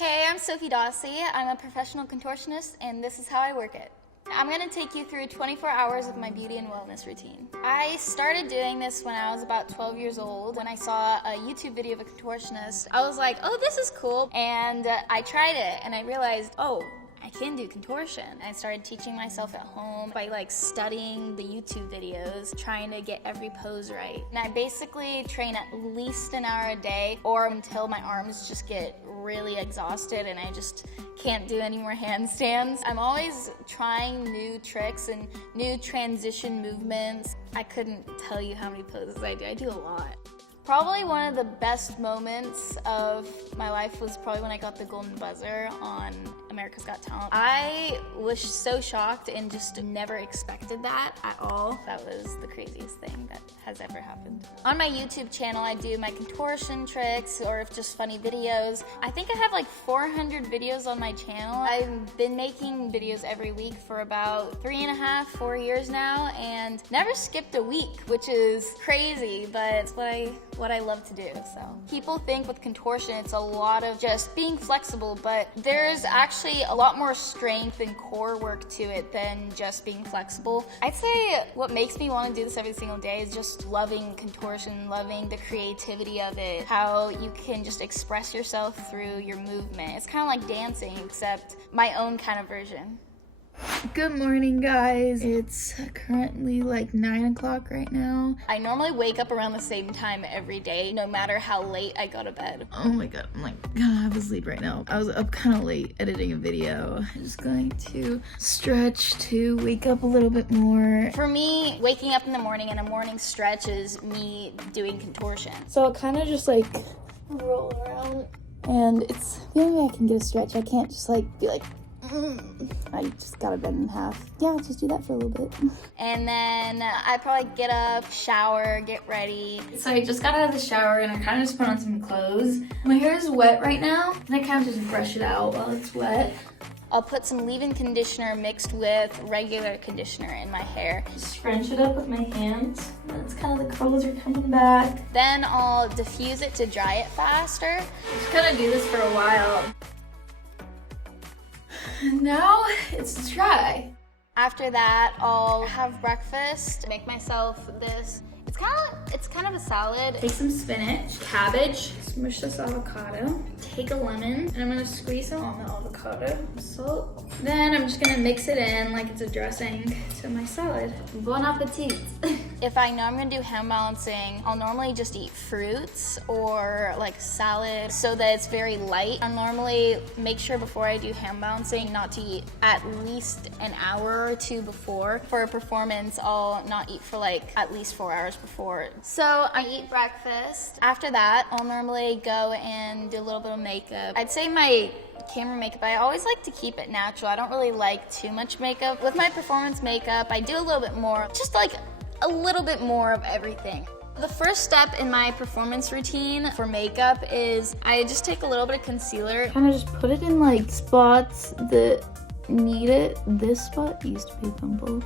Hey, I'm Sophie Dossie. I'm a professional contortionist, and this is how I work it. I'm going to take you through 24 hours of my beauty and wellness routine. I started doing this when I was about 12 years old. When I saw a YouTube video of a contortionist, I was like, oh, this is cool. And I tried it, and I realized, oh, I can do contortion. I started teaching myself at home by studying the YouTube videos, trying to get every pose right. And I basically train at least an hour a day or until my arms just get really exhausted and I just can't do any more handstands. I'm always trying new tricks and new transition movements. I couldn't tell you how many poses I do. I do a lot. Probably one of the best moments of my life was probably when I got the golden buzzer on America's Got Talent. I was so shocked and just never expected that at all. That was the craziest thing that has ever happened. On my YouTube channel, I do my contortion tricks or if just funny videos. I think I have 400 videos on my channel. I've been making videos every week for about 3.5, 4 years now and never skipped a week, which is crazy, but it's what I love to do. So people think with contortion it's a lot of just being flexible, but there's actually a lot more strength and core work to it than just being flexible. I'd say what makes me want to do this every single day is just loving contortion, loving the creativity of it, how you can just express yourself through your movement. It's kind of like dancing, except my own kind of version. Good morning, guys. It's currently 9 o'clock right now. I normally wake up around the same time every day, no matter how late I go to bed. Oh my god, I'm gonna have to sleep right now. I was up kind of late editing a video. I'm just going to stretch to wake up a little bit more. For me, waking up in the morning and a morning stretch is me doing contortion. So I'll kind of just roll around, and it's the only way I can get a stretch. I can't just be I just gotta bend in half. Yeah, I'll just do that for a little bit. And then I probably get up, shower, get ready. So I just got out of the shower and I kind of just put on some clothes. My hair is wet right now, and I kind of just brush it out while it's wet. I'll put some leave-in conditioner mixed with regular conditioner in my hair. Just scrunch it up with my hands. That's kind of the curls are coming back. Then I'll diffuse it to dry it faster. Just kind of do this for a while. And now it's dry. After that, I'll have breakfast, make myself this. It's kind of a salad. Take some spinach, cabbage, smush this avocado, take a lemon, and I'm gonna squeeze some on the avocado, salt. Then I'm just gonna mix it in like it's a dressing to my salad. Bon appetit. If I know I'm gonna do hand balancing, I'll normally just eat fruits or salad so that it's very light. I'll normally make sure before I do hand balancing not to eat at least an hour or two before. For a performance, I'll not eat for at least 4 hours before. So I eat breakfast. After that, I'll normally go and do a little bit of makeup. I'd say my camera makeup, I always like to keep it natural. I don't really like too much makeup. With my performance makeup, I do a little bit more, just a little bit more of everything. The first step in my performance routine for makeup is I just take a little bit of concealer. Kind of just put it in spots that need it. This spot used to be a pimple.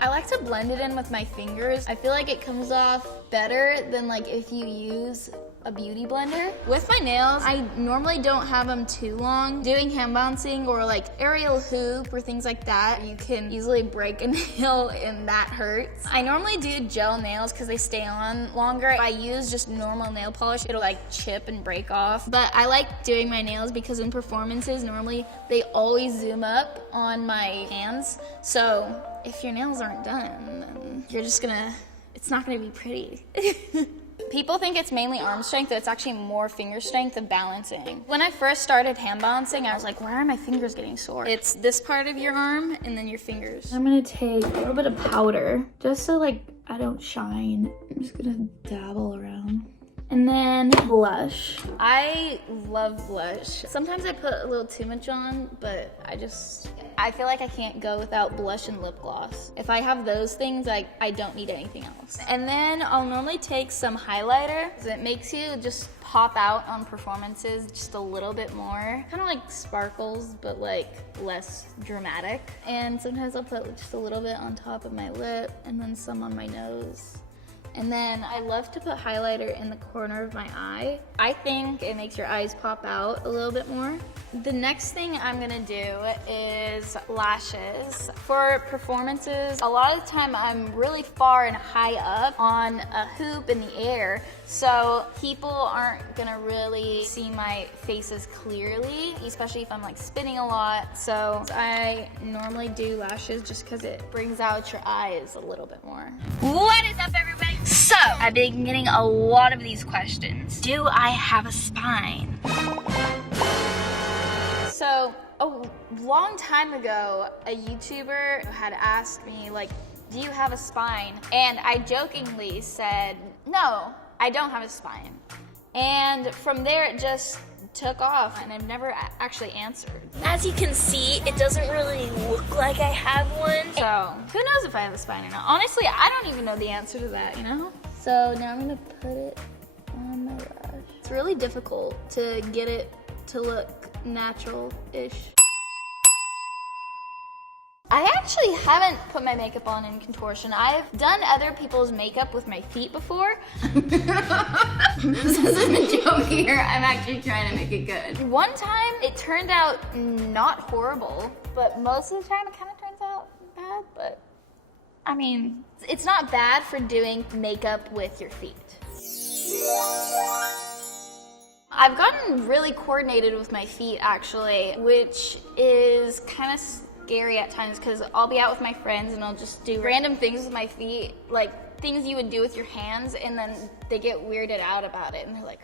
I like to blend it in with my fingers. I feel like it comes off better than if you use a beauty blender. With my nails, I normally don't have them too long. Doing hand balancing or aerial hoop or things like that, you can easily break a nail and that hurts. I normally do gel nails because they stay on longer. If I use just normal nail polish, it'll chip and break off. But I like doing my nails because in performances, normally they always zoom up on my hands. So if your nails aren't done, then you're just it's not gonna be pretty. People think it's mainly arm strength, but it's actually more finger strength and balancing. When I first started hand balancing, I was like, why are my fingers getting sore? It's this part of your arm and then your fingers. I'm gonna take a little bit of powder just so I don't shine. I'm just gonna dabble around. And then blush. I love blush. Sometimes I put a little too much on, but I feel like I can't go without blush and lip gloss. If I have those things, I don't need anything else. And then I'll normally take some highlighter. It makes you just pop out on performances just a little bit more. Kind of like sparkles, but less dramatic. And sometimes I'll put just a little bit on top of my lip and then some on my nose. And then I love to put highlighter in the corner of my eye. I think it makes your eyes pop out a little bit more. The next thing I'm gonna do is lashes. For performances, a lot of the time I'm really far and high up on a hoop in the air, so people aren't gonna really see my face as clearly, especially if I'm like spinning a lot. So I normally do lashes just because it brings out your eyes a little bit more. What is up, everybody? So I've been getting a lot of these questions. Do I have a spine? So a long time ago, a YouTuber had asked me, like, do you have a spine? And I jokingly said, no, I don't have a spine. And from there, it just took off, and I've never actually answered. As you can see, it doesn't really look like I have one. So who knows if I have a spine or not? Honestly, I don't even know the answer to that, you know? So now I'm gonna put it on my lash. It's really difficult to get it to look natural-ish. I actually haven't put my makeup on in contortion. I've done other people's makeup with my feet before. This isn't a joke here. I'm actually trying to make it good. One time, it turned out not horrible, but most of the time it kind of turns out bad, but I mean, it's not bad for doing makeup with your feet. I've gotten really coordinated with my feet, actually, which is kind of scary at times because I'll be out with my friends and I'll just do random things with my feet, like things you would do with your hands, and then they get weirded out about it and they're like,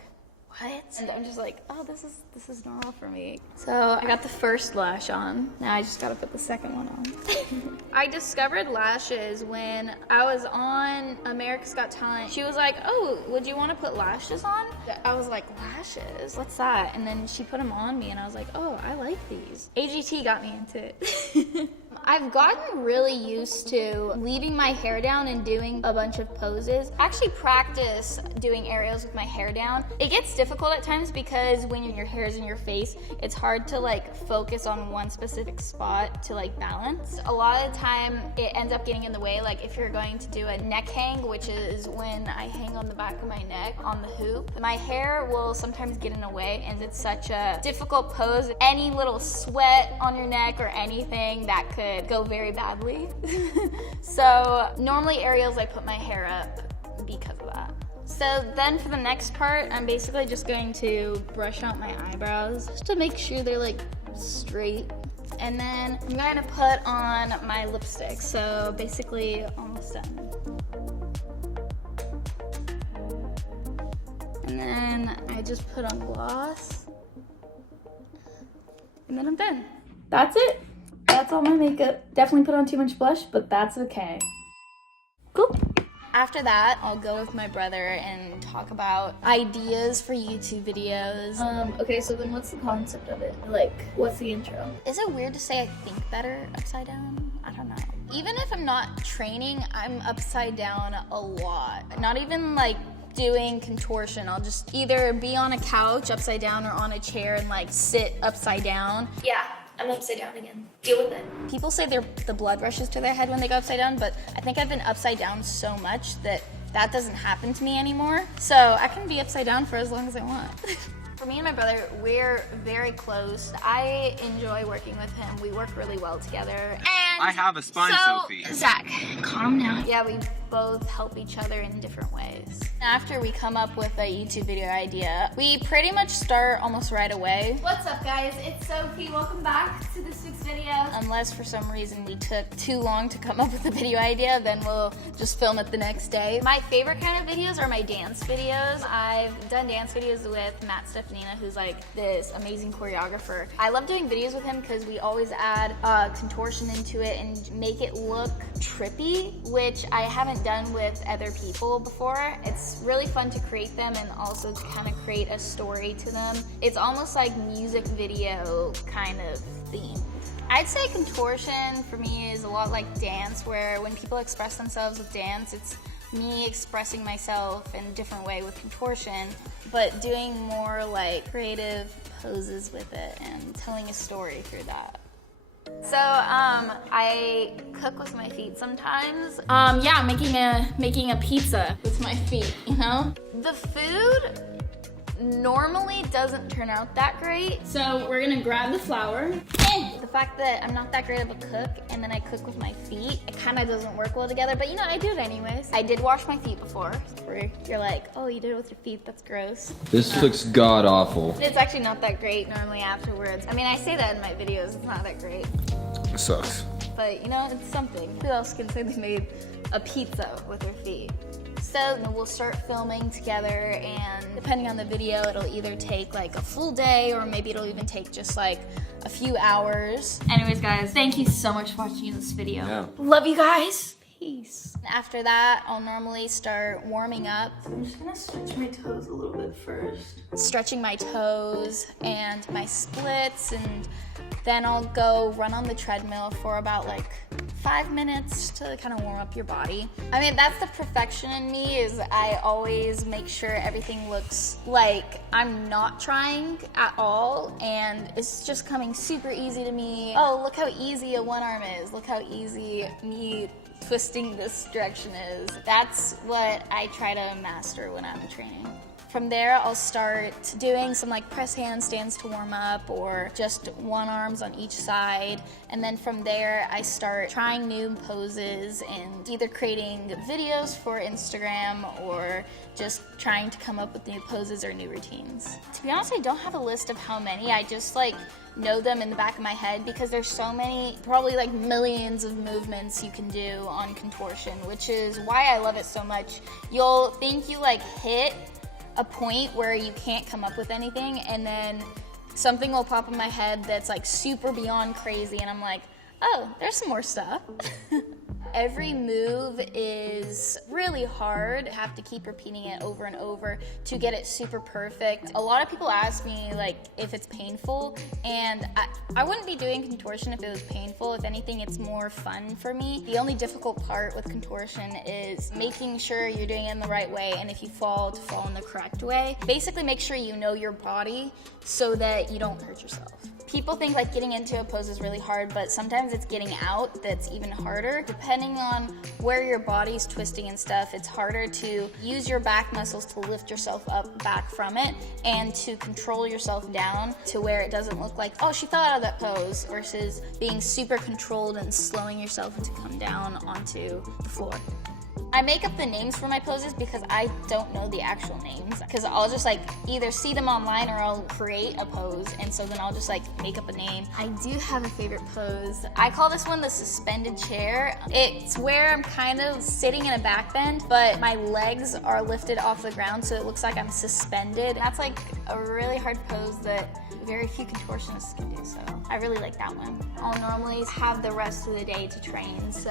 what? And I'm just like, oh, this is normal for me. So I got the first lash on. Now I just gotta put the second one on. I discovered lashes when I was on America's Got Talent. She was like, oh, would you want to put lashes on? I was like, lashes? What's that? And then she put them on me and I was like, oh, I like these. AGT got me into it. I've gotten really used to leaving my hair down and doing a bunch of poses. I actually practice doing aerials with my hair down. It gets difficult at times because when your hair is in your face, it's hard to like focus on one specific spot to like balance. A lot of the time it ends up getting in the way, like if you're going to do a neck hang, which is when I hang on the back of my neck on the hoop, my hair will sometimes get in the way and it's such a difficult pose. Any little sweat on your neck or anything that could go very badly. So normally aerials, I put my hair up because of that. So then for the next part, I'm basically just going to brush out my eyebrows just to make sure they're like straight. And then I'm going to put on my lipstick. So basically almost done. And then I just put on gloss. And then I'm done. That's it. That's all my makeup. Definitely put on too much blush, but that's okay. Cool. After that, I'll go with my brother and talk about ideas for YouTube videos. Okay, so then what's the concept of it? Like, what's the intro? Is it weird to say I think better upside down? I don't know. Even if I'm not training, I'm upside down a lot. Not even like doing contortion. I'll just either be on a couch upside down or on a chair and like sit upside down. Yeah. I'm upside down again. Deal with it. People say the blood rushes to their head when they go upside down, but I think I've been upside down so much that doesn't happen to me anymore. So I can be upside down for as long as I want. For me and my brother, we're very close. I enjoy working with him. We work really well together. And I have a spine, Sophie. Zach, calm down. Yeah, we both help each other in different ways. After we come up with a YouTube video idea, we pretty much start almost right away. What's up, guys? It's Sophie. Welcome back to this week's video. Unless for some reason we took too long to come up with a video idea, then we'll just film it the next day. My favorite kind of videos are my dance videos. I've done dance videos with Matt Stefanina, who's like this amazing choreographer. I love doing videos with him because we always add contortion into it and make it look trippy, which I haven't done with other people before. It's really fun to create them and also to kind of create a story to them. It's almost like music video kind of theme. I'd say contortion for me is a lot like dance, where when people express themselves with dance, it's me expressing myself in a different way with contortion, but doing more like creative poses with it and telling a story through that. So I cook with my feet sometimes. Yeah, making a pizza with my feet, you know? The food normally doesn't turn out that great. So we're gonna grab the flour. The fact that I'm not that great of a cook and then I cook with my feet, it kind of doesn't work well together, but you know, I do it anyways. I did wash my feet before, where you're like, oh, you did it with your feet, that's gross. This looks god awful. It's actually not that great normally afterwards. I mean, I say that in my videos, it's not that great. It sucks. But you know, it's something. Who else can say they made a pizza with their feet? So we'll start filming together, and depending on the video, it'll either take like a full day or maybe it'll even take just like a few hours. Anyways, guys, thank you so much for watching this video. Yeah. Love you guys. Peace. After that, I'll normally start warming up. I'm just gonna stretch my toes a little bit first. Stretching my toes and my splits, and then I'll go run on the treadmill for about like 5 minutes to kind of warm up your body. I mean, that's the perfection in me, is I always make sure everything looks like I'm not trying at all and it's just coming super easy to me. Oh, look how easy a one arm is. Look how easy me twisting this direction is. That's what I try to master when I'm training. From there, I'll start doing some like press handstands to warm up, or just one arms on each side. And then from there, I start trying new poses and either creating videos for Instagram or just trying to come up with new poses or new routines. To be honest, I don't have a list of how many. I just like know them in the back of my head because there's so many, probably like millions of movements you can do on contortion, which is why I love it so much. You'll think you like hit a point where you can't come up with anything, and then something will pop in my head that's like super beyond crazy, and I'm like, oh, there's some more stuff. Every move is really hard. I have to keep repeating it over and over to get it super perfect. A lot of people ask me like if it's painful, and I wouldn't be doing contortion if it was painful. If anything, it's more fun for me. The only difficult part with contortion is making sure you're doing it in the right way, and if you fall, to fall in the correct way. Basically, make sure you know your body so that you don't hurt yourself. People think like getting into a pose is really hard, but sometimes it's getting out that's even harder. Depending on where your body's twisting and stuff, it's harder to use your back muscles to lift yourself up back from it and to control yourself down to where it doesn't look like, oh, she fell out of that pose, versus being super controlled and slowing yourself to come down onto the floor. I make up the names for my poses because I don't know the actual names, because I'll just like either see them online or I'll create a pose, and so then I'll just like make up a name. I do have a favorite pose. I call this one the suspended chair. It's where I'm kind of sitting in a back bend, but my legs are lifted off the ground so it looks like I'm suspended. That's like a really hard pose that very few contortionists can do, so I really like that one. I'll normally have the rest of the day to train, so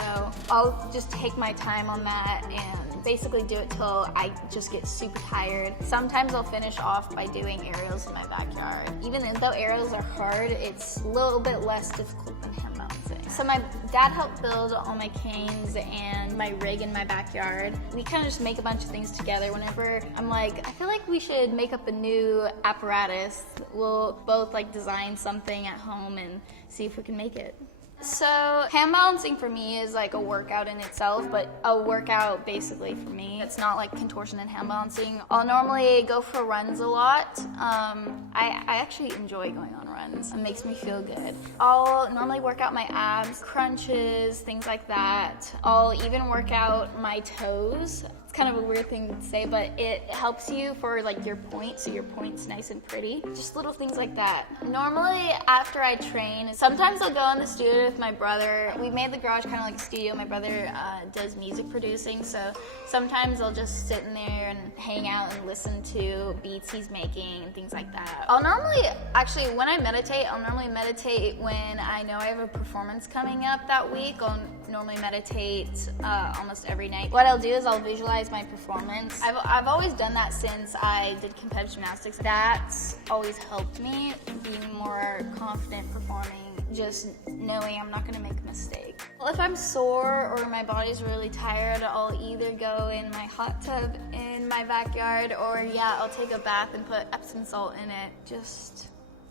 I'll just take my time on that and basically do it till I just get super tired. Sometimes I'll finish off by doing aerials in my backyard. Even though aerials are hard, it's a little bit less difficult than hand balancing. So my dad helped build all my canes and my rig in my backyard. We kind of just make a bunch of things together. Whenever I'm like, I feel like we should make up a new apparatus, we'll both like design something at home and see if we can make it. So hand balancing for me is like a workout in itself, but a workout basically for me. It's not like contortion and hand balancing. I'll normally go for runs a lot. I actually enjoy going on runs. It makes me feel good. I'll normally work out my abs, crunches, things like that. I'll even work out my toes. It's kind of a weird thing to say, but it helps you for like your point, so your point's nice and pretty. Just little things like that. Normally after I train, sometimes I'll go in the studio with my brother. We made the garage kind of like a studio. My brother does music producing, so sometimes I'll just sit in there and hang out and listen to beats he's making and things like that. I'll normally, actually when I meditate, I'll normally meditate when I know I have a performance coming up that week. I'll normally meditate almost every night. What I'll do is I'll visualize my performance. I've always done that since I did competitive gymnastics. That's always helped me be more confident performing, just knowing I'm not gonna make a mistake. Well, if I'm sore or my body's really tired, I'll either go in my hot tub in my backyard, or I'll take a bath and put Epsom salt in it. Just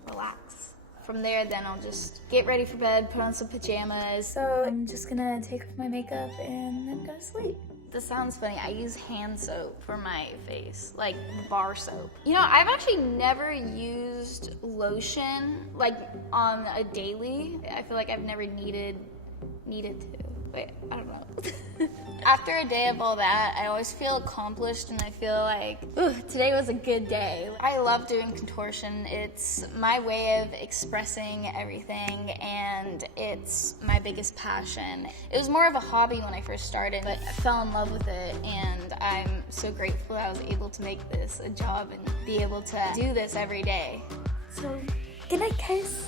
relax. From there, then I'll just get ready for bed, put on some pajamas. So I'm just gonna take off my makeup and then go to sleep. This sounds funny. I use hand soap for my face, like bar soap. You know, I've actually never used lotion like on a daily. I feel like I've never needed to. Wait, I don't know. After a day of all that, I always feel accomplished and I feel like, today was a good day. I love doing contortion. It's my way of expressing everything and it's my biggest passion. It was more of a hobby when I first started, but I fell in love with it and I'm so grateful I was able to make this a job and be able to do this every day. So, good night, guys.